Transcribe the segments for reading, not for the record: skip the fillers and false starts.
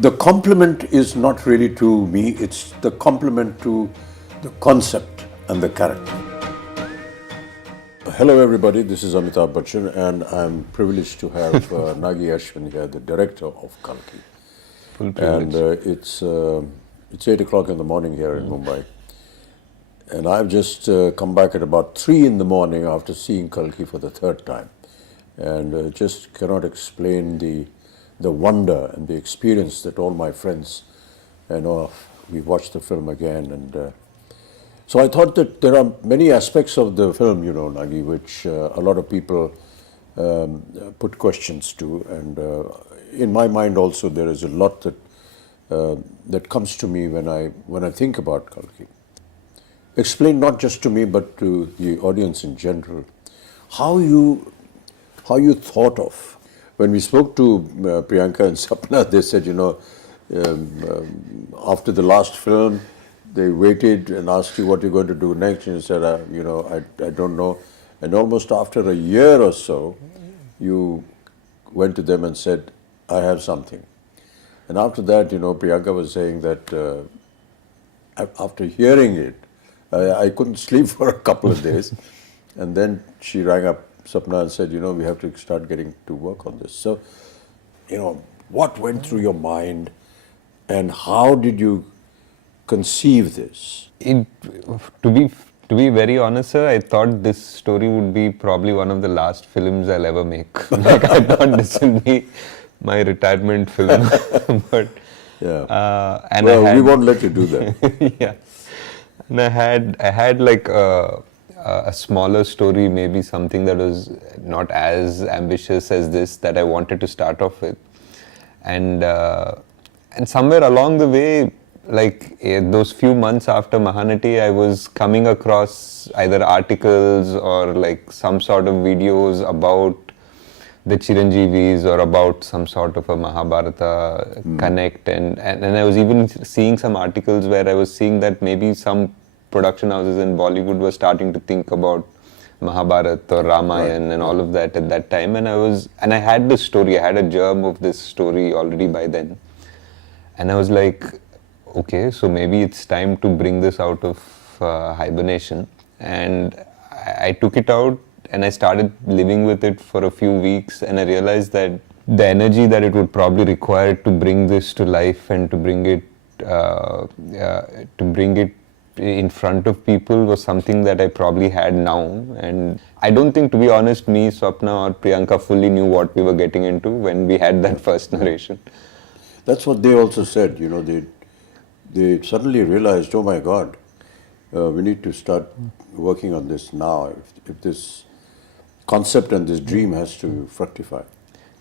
The compliment is not really to me, it's the compliment to the concept and the character. Hello everybody, this is Amitabh Bachchan and I'm privileged to have Nag Ashwin here, the director of KALKI. Full privilege. And it's 8 o'clock in the morning here in Mumbai. And I've just come back at about 3 in the morning after seeing KALKI for the third time. And just cannot explain the wonder and the experience that all my friends, we watched the film again. And so I thought that there are many aspects of the film, Nagi, which a lot of people put questions to. And in my mind also, there is a lot that comes to me when I think about KALKI. Explain not just to me, but to the audience in general, how you thought of. When we spoke to Priyanka and Swapna, they said, after the last film, they waited and asked you what you're going to do next, and you said, I don't know. And almost after a year or so, you went to them and said, I have something. And after that, Priyanka was saying that after hearing it, I couldn't sleep for a couple of days. And then she rang up Swapna and said, we have to start getting to work on this. So, what went through your mind and how did you conceive this? To be very honest, sir, I thought this story would be probably one of the last films I'll ever make. Like, I thought this would be my retirement film. But and we won't let you do that. Yeah, and I had like a smaller story, maybe something that was not as ambitious as this, that I wanted to start off with, and somewhere along the way, like those few months after Mahanati, I was coming across either articles or like some sort of videos about the Chiranjeevis or about some sort of a Mahabharata connect, and I was even seeing some articles where I was seeing that maybe some production houses in Bollywood were starting to think about Mahabharata or Ramayana and all of that at that time, and I had this story, I had a germ of this story already by then, and I was like, okay, so maybe it's time to bring this out of hibernation. And I took it out and I started living with it for a few weeks, and I realized that the energy that it would probably require to bring this to life and to bring it in front of people was something that I probably had now. And I don't think, to be honest, me, Swapna or Priyanka fully knew what we were getting into when we had that first narration. That's what they also said, they suddenly realized, oh my God, we need to start working on this now if this concept and this dream has to fructify.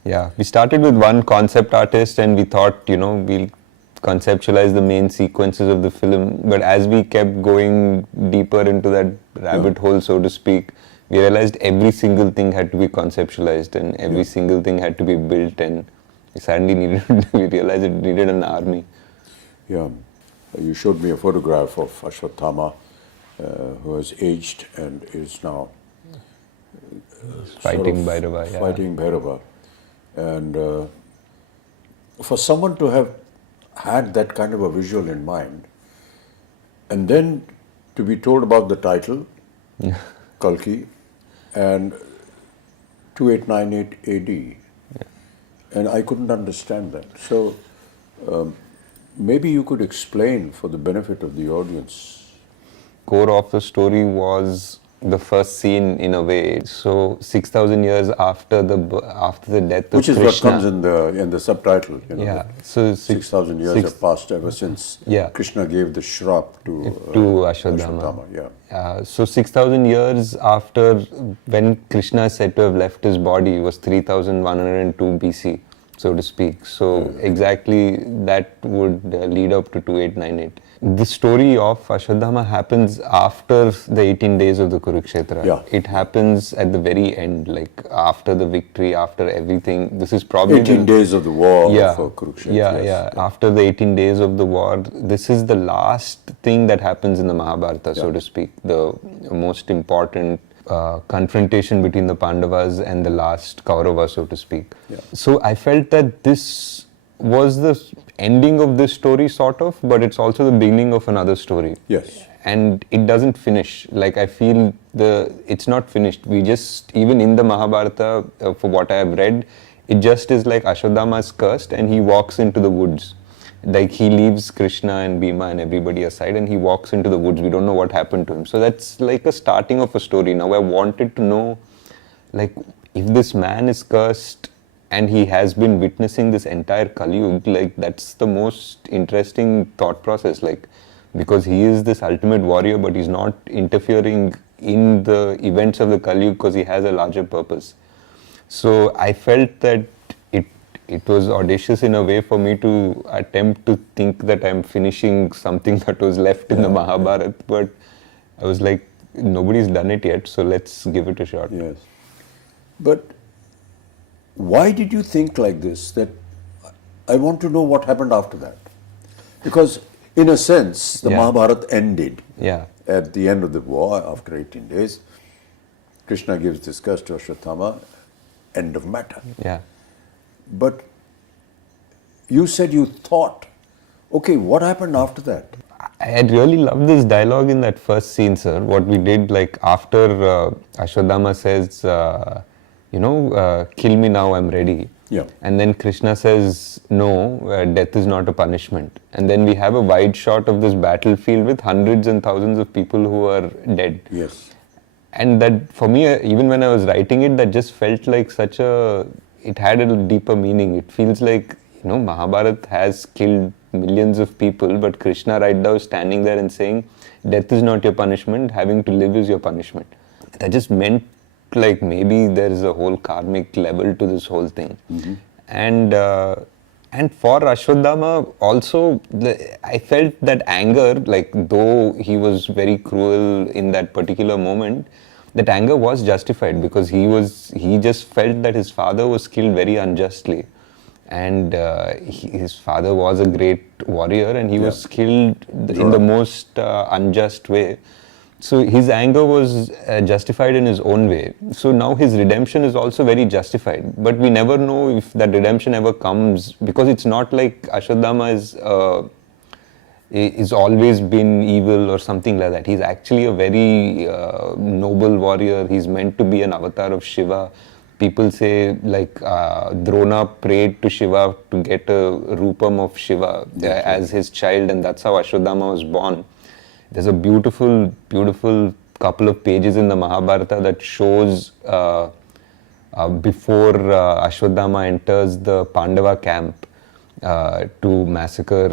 Yeah, we started with one concept artist and we thought, we'll conceptualize the main sequences of the film. But as we kept going deeper into that rabbit hole, so to speak, we realized every single thing had to be conceptualized and every single thing had to be built, and we realized it needed an army. Yeah. You showed me a photograph of Ashwatthama, who has aged and is now fighting Bhairava. Yeah. Fighting Bhairava. And for someone to have had that kind of a visual in mind, and then to be told about the title, KALKI, and 2898 AD, and I couldn't understand that. So maybe you could explain for the benefit of the audience. Core of the story was the first scene in a way. So 6,000 years after the death of Krishna. Which is what comes in the subtitle. Yeah. So 6,000 years have passed ever since Krishna gave the shrap to Ashwatthama. Yeah. So 6,000 years after when Krishna is said to have left his body was 3,102 BC. So to speak. So exactly that would lead up to 2898. The story of Ashwatthama happens after the 18 days of the Kurukshetra. Yeah. It happens at the very end, like after the victory, after everything. This is probably 18 days of the war for Kurukshetra. Yeah. After the 18 days of the war, this is the last thing that happens in the Mahabharata, so to speak. The most important confrontation between the Pandavas and the last Kaurava, so to speak. Yeah. So I felt that this was the ending of this story sort of, but it's also the beginning of another story. Yes. And it doesn't finish. Like I feel it's not finished. We just, even in the Mahabharata, for what I have read, it just is like Ashwatthama is cursed and he walks into the woods. Like he leaves Krishna and Bhima and everybody aside and he walks into the woods. We don't know what happened to him. So that's like a starting of a story. Now I wanted to know, like, if this man is cursed and he has been witnessing this entire Kali Yuga, like that's the most interesting thought process. Like, because he is this ultimate warrior, but he's not interfering in the events of the Kali Yuga because he has a larger purpose. So I felt that it was audacious in a way for me to attempt to think that I'm finishing something that was left in the Mahabharata, but I was like, nobody's done it yet, so let's give it a shot. Yes. But why did you think like this, that I want to know what happened after that? Because in a sense, the Mahabharata ended at the end of the war after 18 days. Krishna gives this curse to Ashwatthama, end of matter. Yeah. But you said you thought, okay, what happened after that? I had really loved this dialogue in that first scene, sir. What we did, like after Ashwatthama says, kill me now, I'm ready. Yeah. And then Krishna says, no, death is not a punishment. And then we have a wide shot of this battlefield with hundreds and thousands of people who are dead. Yes. And that, for me, even when I was writing it, that just felt like it had a deeper meaning. It feels like, Mahabharata has killed millions of people, but Krishna right now is standing there and saying, death is not your punishment, having to live is your punishment. That just meant like maybe there is a whole karmic level to this whole thing. Mm-hmm. And for Ashwatthama also, I felt that anger, like though he was very cruel in that particular moment, that anger was justified because he just felt that his father was killed very unjustly. And his father was a great warrior and he was killed in the most unjust way. So his anger was justified in his own way. So now his redemption is also very justified. But we never know if that redemption ever comes, because it's not like Ashwatthama is always been evil or something like that. He's actually a very noble warrior. He's meant to be an avatar of Shiva. People say like Drona prayed to Shiva to get a rupam of Shiva as his child, and that's how Ashwatthama was born. There's a beautiful, beautiful couple of pages in the Mahabharata that shows before Ashwatthama enters the Pandava camp to massacre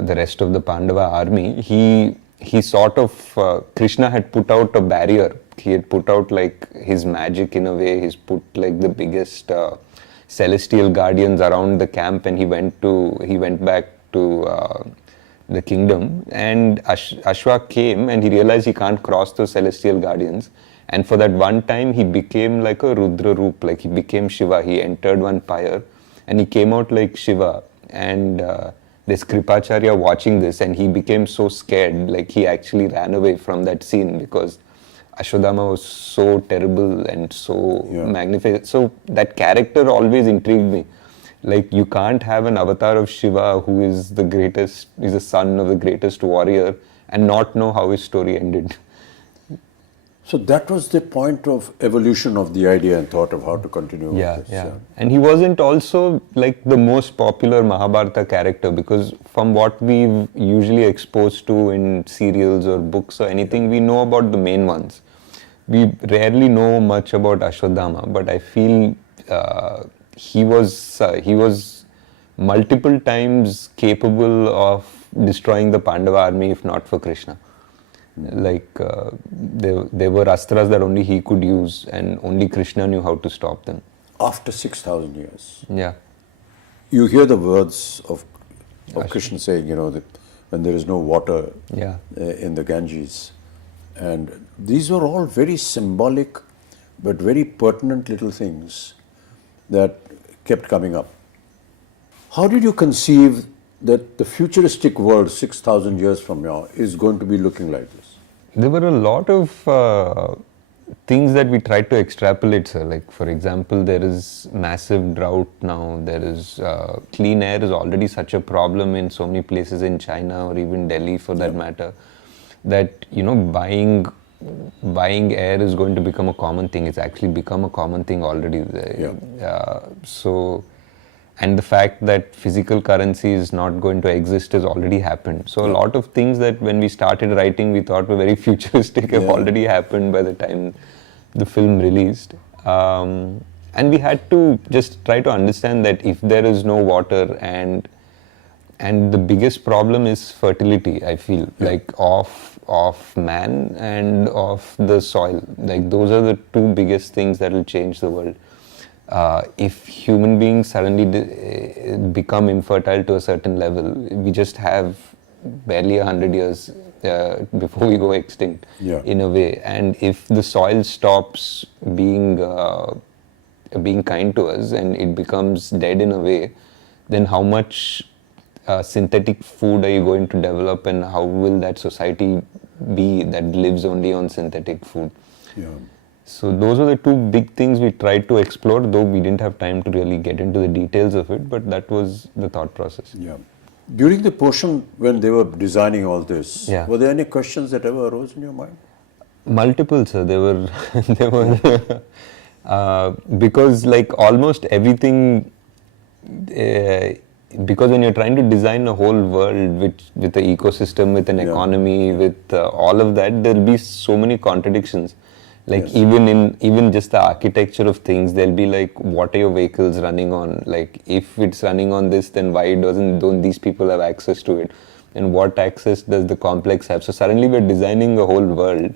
the rest of the Pandava army, he sort of, Krishna had put out a barrier. He had put out like his magic in a way. He's put like the biggest celestial guardians around the camp, and he went back to the kingdom, and Ashwa came and he realized he can't cross those celestial guardians, and for that one time he became like a Rudra Roop, like he became Shiva. He entered one pyre and he came out like Shiva, and there's Kripacharya watching this and he became so scared, like he actually ran away from that scene because Ashwatthama was so terrible and so magnificent. So that character always intrigued me. Like, you can't have an avatar of Shiva who is the greatest, is the son of the greatest warrior, and not know how his story ended. So that was the point of evolution of the idea and thought of how to continue with this. Yeah. And he wasn't also like the most popular Mahabharata character, because from what we've usually exposed to in serials or books or anything, we know about the main ones. We rarely know much about Ashwatthama, but I feel he was multiple times capable of destroying the Pandava army if not for Krishna. Like there were astras that only he could use and only Krishna knew how to stop them. After 6,000 years. Yeah. You hear the words of Krishna saying, that when there is no water in the Ganges. And these were all very symbolic but very pertinent little things that kept coming up. How did you conceive that the futuristic world 6,000 years from now is going to be looking like this? There were a lot of things that we try to extrapolate, sir. Like, for example, there is massive drought now. There is clean air is already such a problem in so many places in China or even Delhi, for that matter, that buying air is going to become a common thing. It's actually become a common thing already. And the fact that physical currency is not going to exist has already happened. So a lot of things that when we started writing we thought were very futuristic have already happened by the time the film released. And we had to just try to understand that if there is no water and the biggest problem is fertility, I feel, like of man and of the soil. Like, those are the two biggest things that will change the world. If human beings suddenly become infertile to a certain level, we just have barely 100 years before we go extinct, in a way. And if the soil stops being kind to us and it becomes dead in a way, then how much synthetic food are you going to develop, and how will that society be that lives only on synthetic food? So those are the two big things we tried to explore, though we didn't have time to really get into the details of it, but that was the thought process. During the portion when they were designing all this, were there any questions that ever arose in your mind? Multiple, sir. There were, because like almost everything, because when you're trying to design a whole world with an ecosystem, with an economy, with all of that, there'll be so many contradictions. Like even just the architecture of things, there'll be like, what are your vehicles running on? Like, if it's running on this, then why don't these people have access to it? And what access does the complex have? So suddenly we're designing a whole world,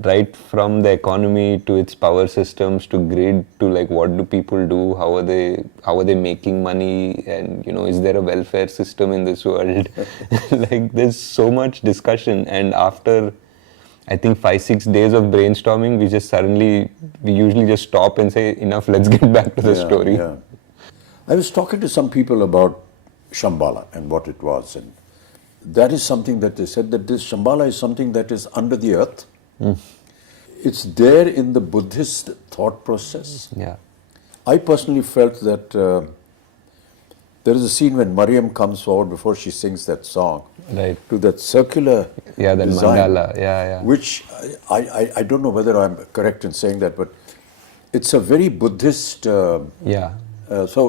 right from the economy to its power systems to grid to like, what do people do? How are they making money? And is there a welfare system in this world? Like, there's so much discussion, and after I think 5-6 days of brainstorming, we usually just stop and say, enough, let's get back to the story. I was talking to some people about Shambhala and what it was, and that is something that they said, that this Shambhala is something that is under the earth. It's there in the Buddhist thought process. I personally felt that there is a scene when Mariam comes forward before she sings that song, to that circular that design, mandala, which I don't know whether I'm correct in saying that, but it's a very Buddhist. So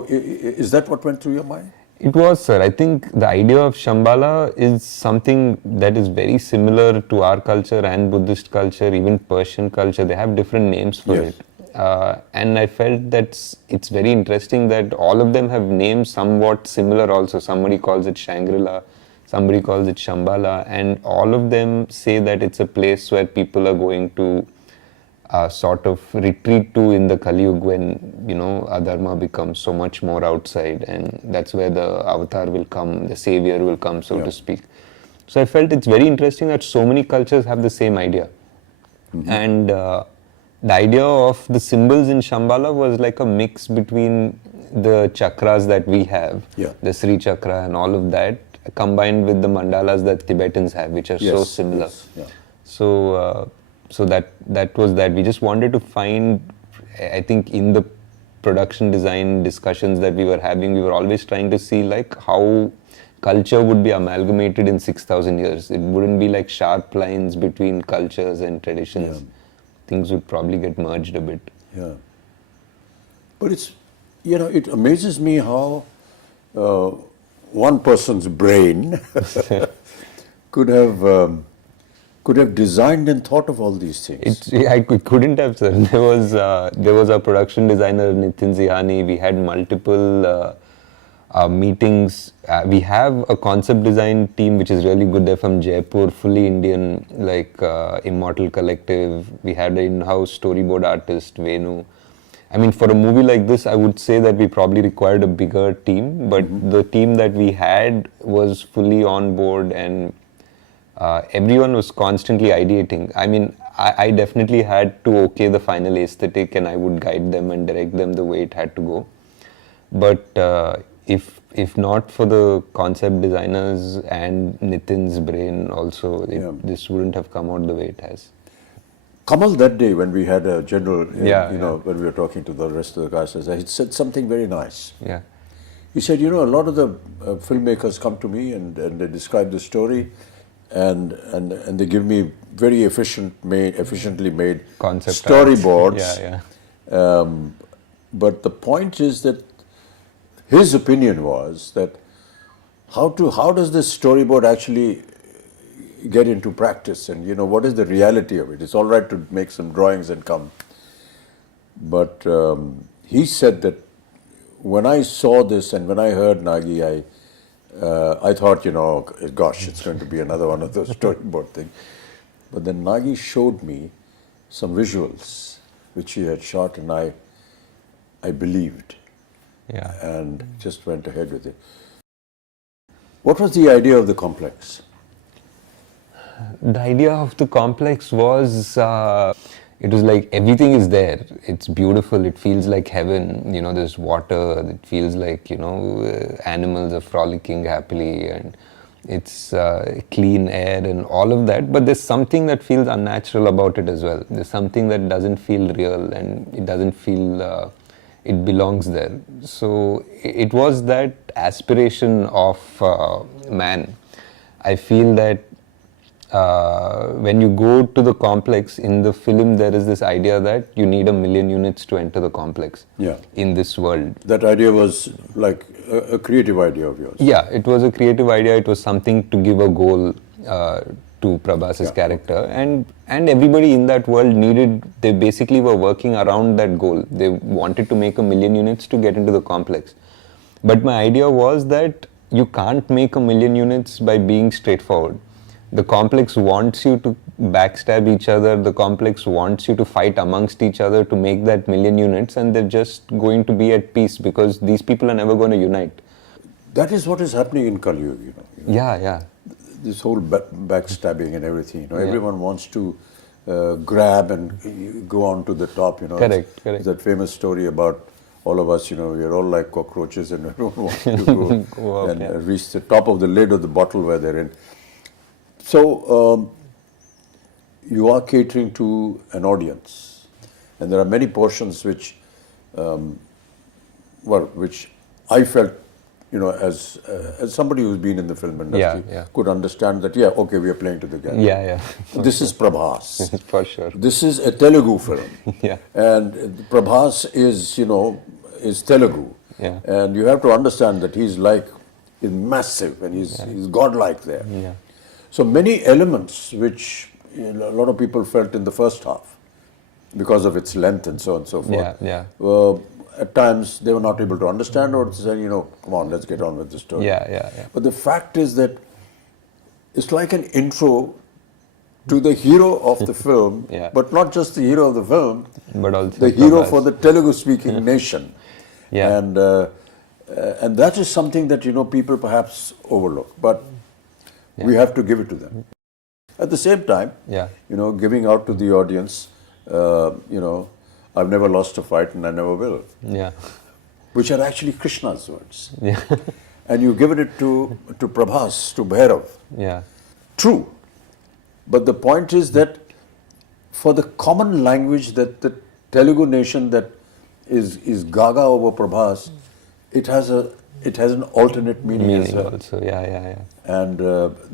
is that what went through your mind? It was, sir. I think the idea of Shambhala is something that is very similar to our culture and Buddhist culture, even Persian culture. They have different names for it. And I felt that it's very interesting that all of them have names somewhat similar also. Somebody calls it Shangri-La, somebody calls it Shambhala, and all of them say that it's a place where people are going to sort of retreat to in the Kali Yuga, when adharma becomes so much more outside, and that's where the avatar will come, the savior will come, so to speak. So I felt it's very interesting that so many cultures have the same idea. And the idea of the symbols in Shambhala was like a mix between the chakras that we have, the Sri Chakra and all of that, combined with the mandalas that Tibetans have, which are so similar. So that was that. We just wanted to find, I think in the production design discussions that we were having, we were always trying to see like how culture would be amalgamated in 6,000 years. It wouldn't be like sharp lines between cultures and traditions. Things would probably get merged a bit. But it's, it amazes me how one person's brain could have designed and thought of all these things. I couldn't have, sir. There was a production designer, Nitin Zihani. We had multiple meetings. We have a concept design team which is really good. They're from Jaipur, fully Indian, like Immortal Collective. We had an in-house storyboard artist, Venu. I mean, for a movie like this, I would say that we probably required a bigger team, but the team that we had was fully on board, and everyone was constantly ideating. I mean, I definitely had to okay the final aesthetic, and I would guide them and direct them the way it had to go. But if not for the concept designers and Nitin's brain also, this wouldn't have come out the way it has. Kamal that day when we had a general, Yeah, you know, when we were talking to the rest of the guys, he said something very nice. Yeah. He said, you know, a lot of the filmmakers come to me and they describe the story, and they give me very efficiently made Concept storyboards. Yeah, yeah. But the point is that his opinion was that how does this storyboard actually get into practice, and you know, what is the reality of it? It's all right to make some drawings and come, but he said that when I saw this and when I heard Nagi, I thought, you know, gosh, it's going to be another one of those storyboard things. But then Nagi showed me some visuals which he had shot, and I believed. Yeah. And just went ahead with it. What was the idea of the complex? The idea of the complex was, it was like everything is there. It's beautiful. It feels like heaven. You know, there's water. It feels like, you know, animals are frolicking happily, and it's clean air and all of that. But there's something that feels unnatural about it as well. There's something that doesn't feel real, and it doesn't feel it belongs there. So it was that aspiration of man. I feel that when you go to the complex in the film, there is this idea that you need 1 million units to enter the complex. Yeah. In this world. That idea was like a creative idea of yours. Yeah, it was a creative idea. It was something to give a goal to Prabhas's character, and everybody in that world they basically were working around that goal. They wanted to make 1 million units to get into the complex. But my idea was that you can't make 1 million units by being straightforward. The complex wants you to backstab each other. The complex wants you to fight amongst each other to make that 1 million units, and they're just going to be at peace because these people are never going to unite. That is what is happening in Kali Yuga, you know. Yeah, yeah. This whole backstabbing and everything, you know, everyone wants to grab and go on to the top, you know. Correct. That famous story about all of us, you know, we are all like cockroaches and everyone wants to go and reach the top of the lid of the bottle where they're in. So, you are catering to an audience, and there are many portions which, which I felt, you know, as somebody who's been in the film industry, could understand that, okay, we are playing to the gallery. Yeah. This is Prabhas. For sure. This is a Telugu film. And Prabhas is, you know, is Telugu. And you have to understand that he's massive, and he's godlike there. So many elements which a lot of people felt in the first half, because of its length and so on and so forth. At times they were not able to understand, or say, you know, come on, let's get on with the story. But the fact is that it's like an intro to the hero of the film, but not just the hero of the film, but also the hero for the Telugu-speaking nation. And that is something that, you know, people perhaps overlook. But we have to give it to them. At the same time, you know, giving out to the audience, you know, I've never lost a fight and I never will. Which are actually Krishna's words. And you give it to Prabhas, to Bhairav. True. But the point is that for the common language that the Telugu nation that is gaga over Prabhas, it has an alternate meaning as well. Also. And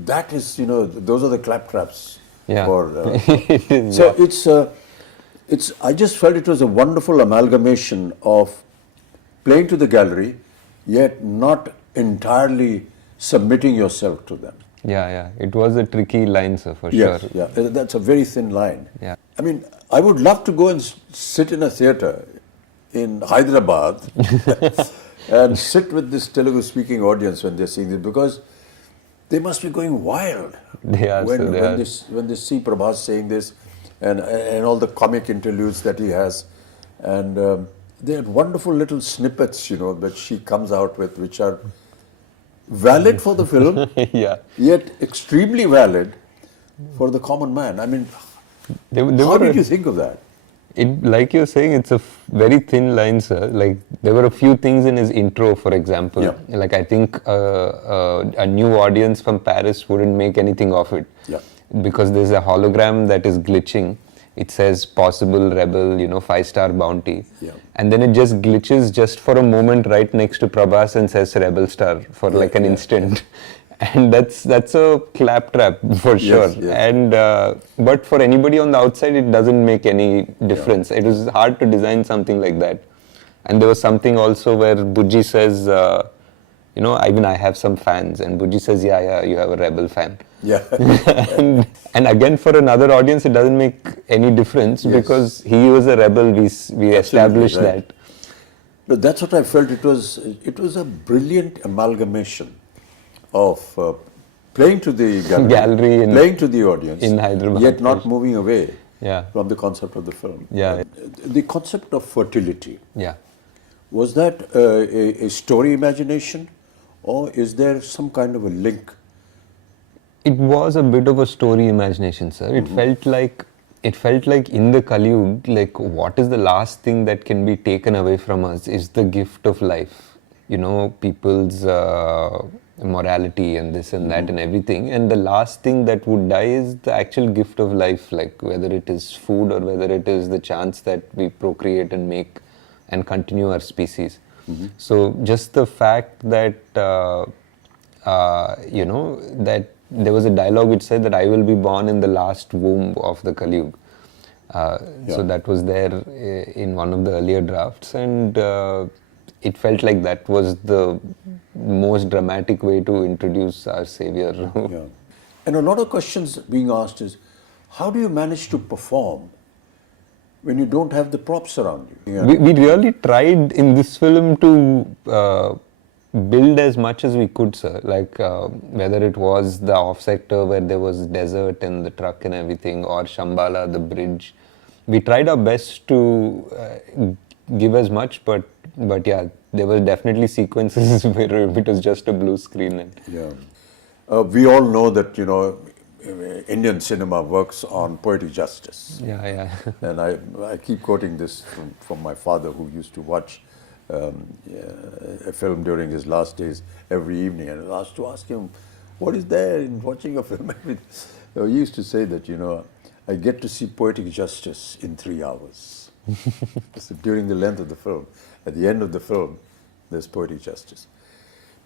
that is, you know, those are the claptraps. So it's. I just felt it was a wonderful amalgamation of playing to the gallery, yet not entirely submitting yourself to them. It was a tricky line, sir, for sure. That's a very thin line. I mean, I would love to go and sit in a theatre in Hyderabad and sit with this Telugu-speaking audience when they're seeing this, because they must be going wild when they see Prabhas saying this, and all the comic interludes that he has, and they had wonderful little snippets, you know, that she comes out with, which are valid for the film, yet extremely valid for the common man. I mean, how did you think of that? Like you're saying, it's a very thin line, sir. Like, there were a few things in his intro, for example. Like, I think a new audience from Paris wouldn't make anything of it. Because there's a hologram that is glitching, it says possible rebel, 5-star bounty. Yeah. And then it just glitches just for a moment right next to Prabhas and says rebel star for like an instant. And that's a claptrap for sure. Yes. And but for anybody on the outside, it doesn't make any difference. It was hard to design something like that. And there was something also where Bujji says, I have some fans, and Bujji says, yeah, you have a rebel fan. Yeah. and again, for another audience, it doesn't make any difference because he was a rebel. We established right. that. But that's what I felt. It was a brilliant amalgamation of playing to the gallery playing to the audience in Hyderabad, yet not moving away Yeah. from the concept of the film. Yeah. The concept of fertility, Yeah. was that a story imagination, or is there some kind of a link? It was a bit of a story imagination, sir. It felt like in the Kali Yuga, like what is the last thing that can be taken away from us is the gift of life. People's morality and this and that and everything. And the last thing that would die is the actual gift of life, like whether it is food or whether it is the chance that we procreate and make and continue our species. So just the fact that, that there was a dialogue which said that I will be born in the last womb of the Kali Yuga. So that was there in one of the earlier drafts, and it felt like that was the most dramatic way to introduce our savior. Yeah. And a lot of questions being asked is, how do you manage to perform when you don't have the props around you? Yeah. We really tried in this film to build as much as we could, sir. Like whether it was the off sector where there was desert and the truck and everything, or Shambhala, the bridge. We tried our best to give as much, but yeah, there were definitely sequences where it was just a blue screen. And Yeah. We all know that, Indian cinema works on poetic justice. yeah. And I keep quoting this from my father, who used to watch a film during his last days every evening, and I was to ask him, what is there in watching a film? So he used to say that, I get to see poetic justice in 3 hours. So during the length of the film, at the end of the film, there's poetic justice.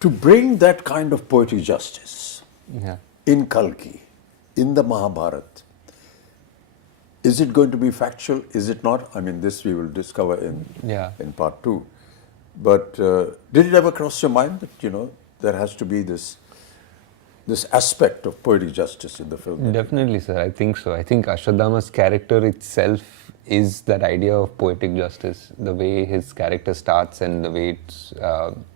To bring that kind of poetic justice Yeah. in Kalki, in the Mahabharata, is it going to be factual? Is it not? I mean, this we will discover in part 2. But did it ever cross your mind that, there has to be this aspect of poetic justice in the film? Definitely, sir. I think so. I think Ashwatthama's character itself is that idea of poetic justice. The way his character starts and the way it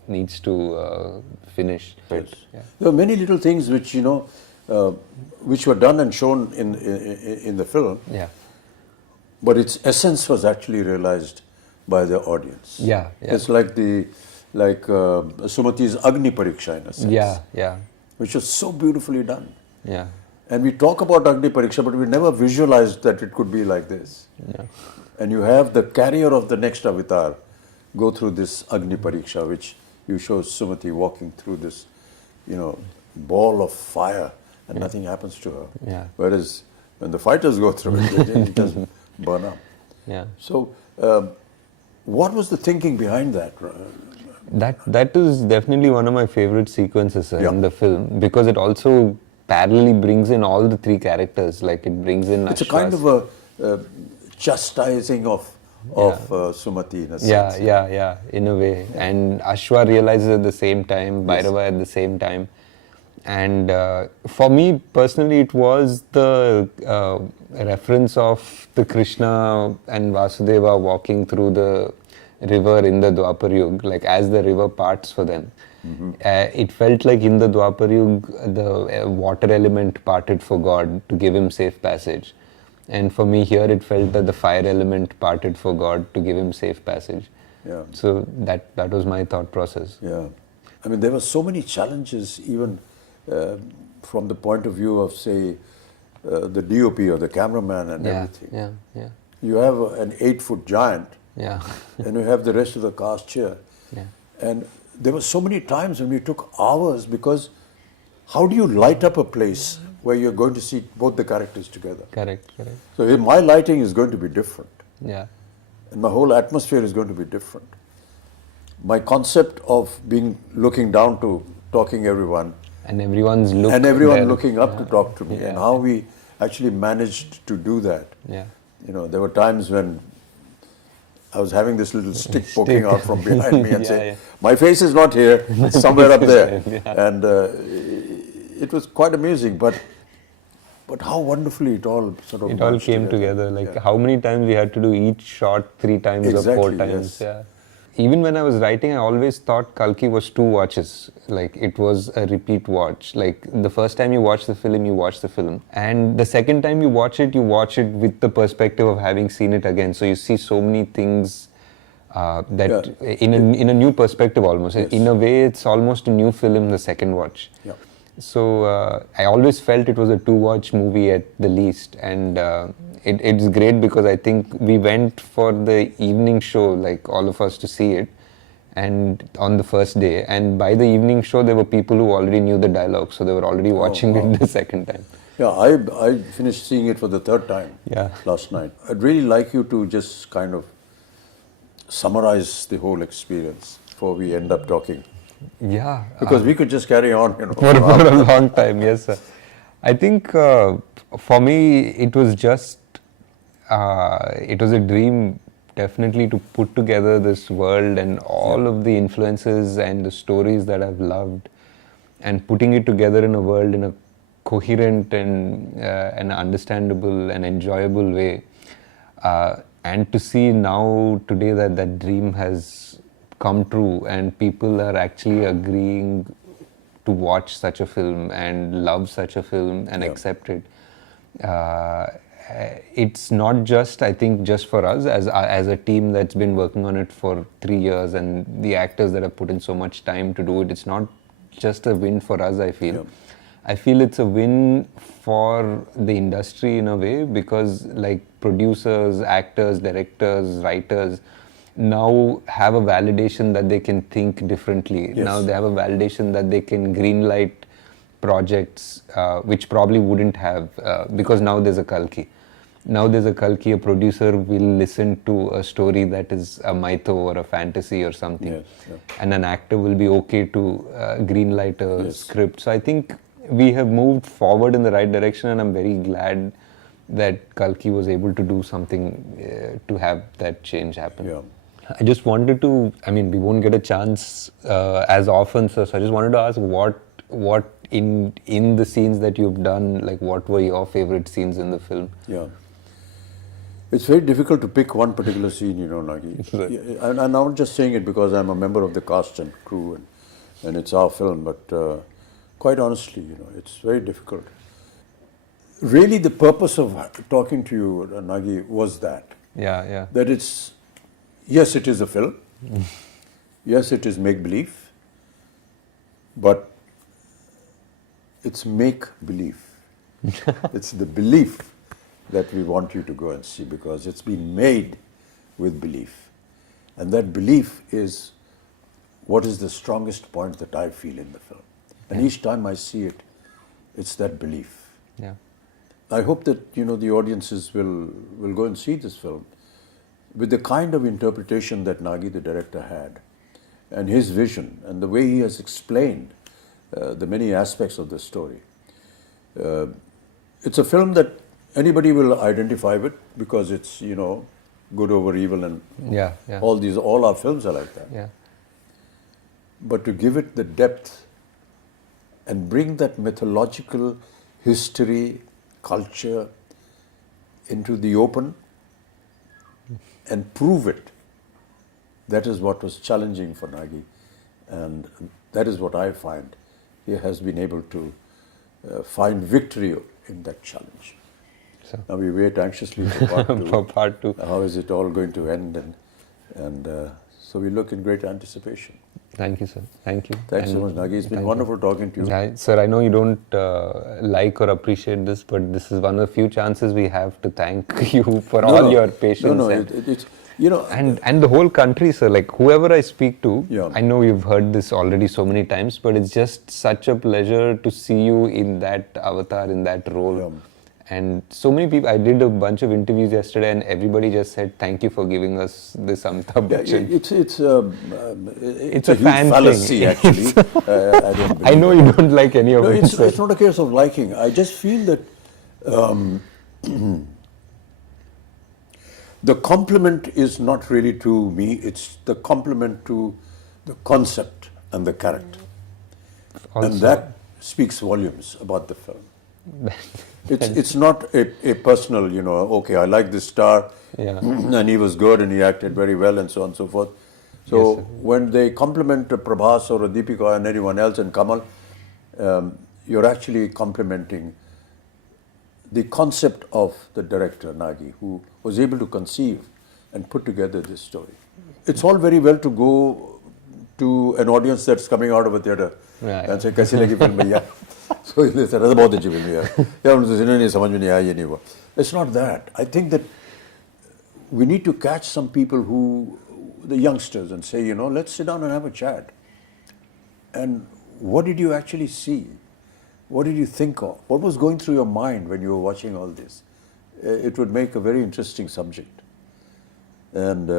needs to finish. Yes. Yeah. There are many little things which, which were done and shown in the film. Yeah. But its essence was actually realized by the audience. Yeah. It's like Sumati's Agni Pariksha in a sense. Yeah. Which was so beautifully done. Yeah. And we talk about Agni Pariksha, but we never visualized that it could be like this. Yeah. And you have the carrier of the next avatar go through this Agni Pariksha, which you show Sumati walking through this, ball of fire, and nothing happens to her. Yeah. Whereas when the fighters go through it, it doesn't burn up. Yeah. So, what was the thinking behind that? That is definitely one of my favorite sequences in the film, because it also parallelly brings in all the 3 characters. Like it brings in. It's a kind of a chastising of Sumati in a sense. Yeah, in a way. And Ashwa realizes at the same time, Bhairava at the same time. And for me personally, it was the reference of the Krishna and Vasudeva walking through the river in the Dwapar Yuga, like as the river parts for them. It felt like in the Dwapar Yuga, the water element parted for God to give him safe passage. And for me here, it felt that the fire element parted for God to give him safe passage. Yeah. So that was my thought process. Yeah. I mean, there were so many challenges, even from the point of view of, say, the DOP or the cameraman and everything. Yeah. You have an 8-foot giant, Yeah. and you have the rest of the cast here. Yeah. And there were so many times when we took hours, because how do you light up a place where you're going to see both the characters together. Correct. So my lighting is going to be different. Yeah. And my whole atmosphere is going to be different. My concept of looking down to talking everyone, And everyone's look. and everyone there. looking up to talk to me, and how we actually managed to do that. Yeah. You know, there were times when I was having this little stick poking out from behind me and saying, my face is not here, it's somewhere up there. And it was quite amusing, but how wonderfully it all sort of It all came together. Like how many times we had to do each shot 3 times or 4 times. Yes. Yeah. Even when I was writing, I always thought Kalki was 2 watches. Like it was a repeat watch. Like the first time you watch the film, you watch the film. And the second time you watch it with the perspective of having seen it again. So you see so many things in a new perspective almost. Yes. In a way, it's almost a new film the second watch. Yeah. So I always felt it was a 2-watch movie at the least, and it's great because I think we went for the evening show, like all of us, to see it, and on the first day, and by the evening show there were people who already knew the dialogue, so they were already watching it the second time. Yeah, I finished seeing it for the 3rd time last night. I'd really like you to just kind of summarize the whole experience before we end up talking. Yeah. Because we could just carry on, For a long time, yes, sir. I think for me, it was just, it was a dream definitely to put together this world and all of the influences and the stories that I've loved, and putting it together in a world in a coherent and an understandable and enjoyable way. And to see now, today, that dream has come true and people are actually agreeing to watch such a film and love such a film and accept it. It's not just, I think, just for us as a team that's been working on it for 3 years and the actors that have put in so much time to do it. It's not just a win for us, I feel. Yeah. I feel it's a win for the industry in a way, because like producers, actors, directors, writers now have a validation that they can think differently. Yes. Now they have a validation that they can greenlight projects which probably wouldn't have, because now there's a Kalki. Now there's a Kalki, a producer will listen to a story that is a mytho or a fantasy or something. Yes, yeah. And an actor will be okay to greenlight a script. So I think we have moved forward in the right direction, and I'm very glad that Kalki was able to do something to have that change happen. Yeah. I just wanted to, I mean, we won't get a chance as often, so I just wanted to ask what in the scenes that you've done, like what were your favorite scenes in the film? Yeah. It's very difficult to pick one particular scene, you know, Nagi. Right. Yeah, and I'm not just saying it because I'm a member of the cast and crew and it's our film, but quite honestly, you know, it's very difficult. Really, the purpose of talking to you, Nagi, was that. Yeah. That it's, yes, it is a film. Yes, it is make-believe. But it's make-believe. It's the belief that we want you to go and see, because it's been made with belief. And that belief is what is the strongest point that I feel in the film. And each time I see it, it's that belief. Yeah. I hope that, you know, the audiences will go and see this film with the kind of interpretation that Nagi, the director, had, and his vision, and the way he has explained the many aspects of the story. It's a film that anybody will identify with, because it's, you know, good over evil, and all our films are like that. Yeah. But to give it the depth and bring that mythological history, culture into the open and prove it, that is what was challenging for Nagi, and that is what I find he has been able to find victory in that challenge. So now we wait anxiously for part 2. For part 2. How is it all going to end? And so we look in great anticipation. Thank you, sir. Thank you. Thanks so much, Nagi. It's been wonderful talking to you. Sir, I know you don't like or appreciate this, but this is one of the few chances we have to thank you for all your patience. No, You know, And the whole country, sir, like whoever I speak to, Yeah. I know you've heard this already so many times, but it's just such a pleasure to see you in that avatar, in that role. Yeah. And so many people, I did a bunch of interviews yesterday and everybody just said, thank you for giving us this Amitabh yeah, Bachchan. it's a a huge fan fallacy, thing. actually. I don't I believe know it. you don't like any of No, it, sir. it's not a case of liking. I just feel that the compliment is not really to me, it's the compliment to the concept and the character. Also, And that speaks volumes about the film. It's not a personal, you know, okay, I like this star, Yeah. and he was good and he acted very well and so on and so forth. So Yes, sir. when they compliment a Prabhas or a Deepika and anyone else and Kamal, you're actually complimenting the concept of the director, Nagi, who was able to conceive and put together this story. It's all very well to go to an audience that's coming out of a theatre Yeah, and say, कैसी लगी film भैया? So they say, बहुत अच्छी film है यार उनसे नहीं समझ में नहीं आया ये नहीं हुआ. It's not that. I think that we need to catch some people who, the youngsters, and say, you know, let's sit down and have a chat. And what did you actually see? What did you think of? What was going through your mind when you were watching all this? It would make a very interesting subject. And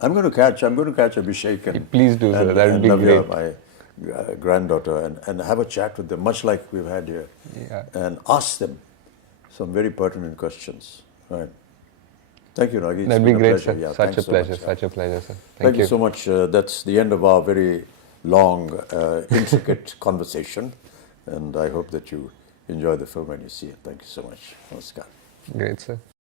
I'm going to catch Abhishek and Please do, sir. That would be Navya, great. my granddaughter, and have a chat with them, much like we've had here, Yeah. and ask them some very pertinent questions. Right. Thank you, Nagi. It's That'd be been a great, pleasure. sir. Yeah, Such a thanks so pleasure, much, yeah. such a pleasure, sir. Thank you so much. That's the end of our very long, intricate conversation. And I hope that you enjoy the film when you see it. Thank you so much. Namaskar. Great, sir.